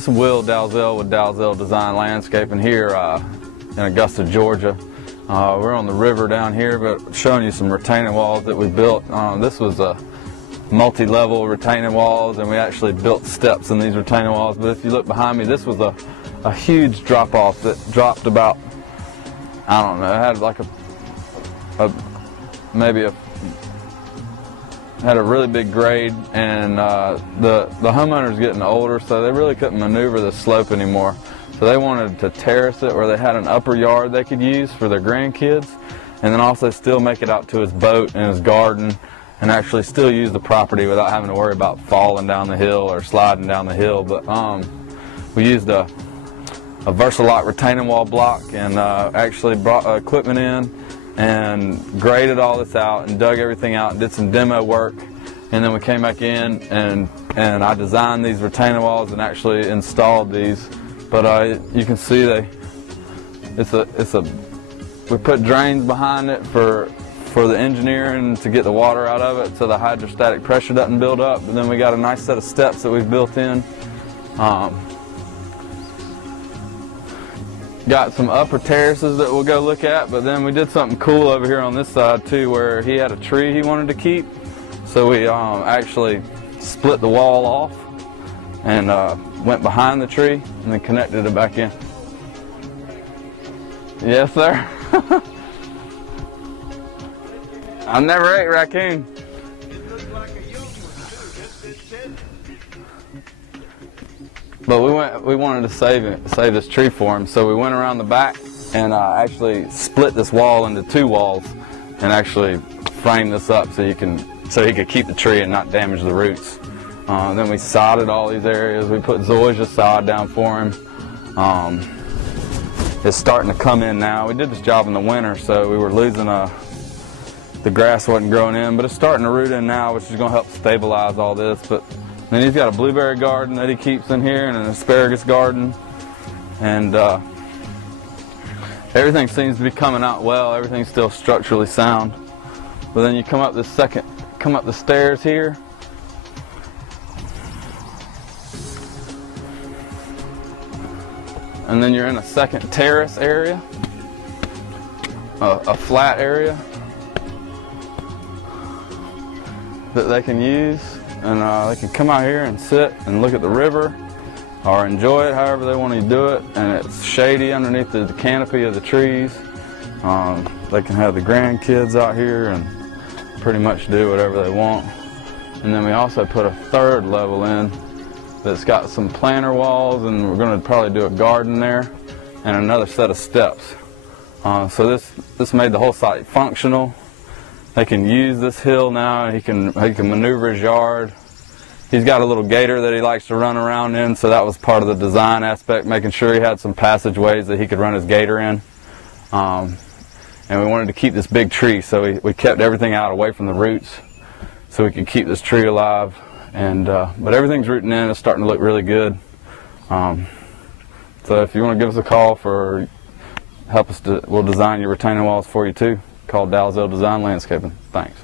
This is Will Dalzell with Dalzell Design Landscaping here in Augusta, Georgia. We're on the river down here, but showing you some retaining walls that we built. This was a multi-level retaining walls, and we actually built steps in these retaining walls. But if you look behind me, this was a huge drop-off that dropped about, I don't know, it had like had a really big grade, and the homeowner's getting older, so they really couldn't maneuver the slope anymore. So they wanted to terrace it where they had an upper yard they could use for their grandkids, and then also still make it out to his boat and his garden, and actually still use the property without having to worry about falling down the hill or sliding down the hill. But we used a Versalock retaining wall block, and actually brought equipment in and graded all this out and dug everything out and did some demo work, and then we came back in and I designed these retaining walls and actually installed these. But you can see we put drains behind it for the engineering to get the water out of it so the hydrostatic pressure doesn't build up. And then we got a nice set of steps that we've built in. Got some upper terraces that we'll go look at, but then we did something cool over here on this side too, where he had a tree he wanted to keep. So we actually split the wall off and went behind the tree and then connected it back in. Yes, sir. I've never ate raccoon. But we wanted to save this tree for him, so we went around the back and actually split this wall into two walls and actually framed this up so he could keep the tree and not damage the roots. Then we sodded all these areas. We put zoysia sod down for him. It's starting to come in now. We did this job in the winter, so we were losing the grass wasn't growing in, but it's starting to root in now, which is going to help stabilize all this. But then he's got a blueberry garden that he keeps in here and an asparagus garden, and everything seems to be coming out well. Everything's still structurally sound. But then you come up the stairs here, and then you're in a second terrace area, a flat area that they can use. And they can come out here and sit and look at the river or enjoy it however they want to do it. And it's shady underneath the canopy of the trees. They can have the grandkids out here and pretty much do whatever they want. And then we also put a third level in that's got some planter walls, and we're going to probably do a garden there and another set of steps. So this made the whole site functional. They can use this hill now. He can maneuver his yard. He's got a little gator that he likes to run around in, so that was part of the design aspect, making sure he had some passageways that he could run his gator in. And we wanted to keep this big tree, so we kept everything out away from the roots so we could keep this tree alive. And but everything's rooting in. It's starting to look really good. So if you want to give us a call for help us, we'll design your retaining walls for you too. Call Dalzell Design Landscaping. Thanks.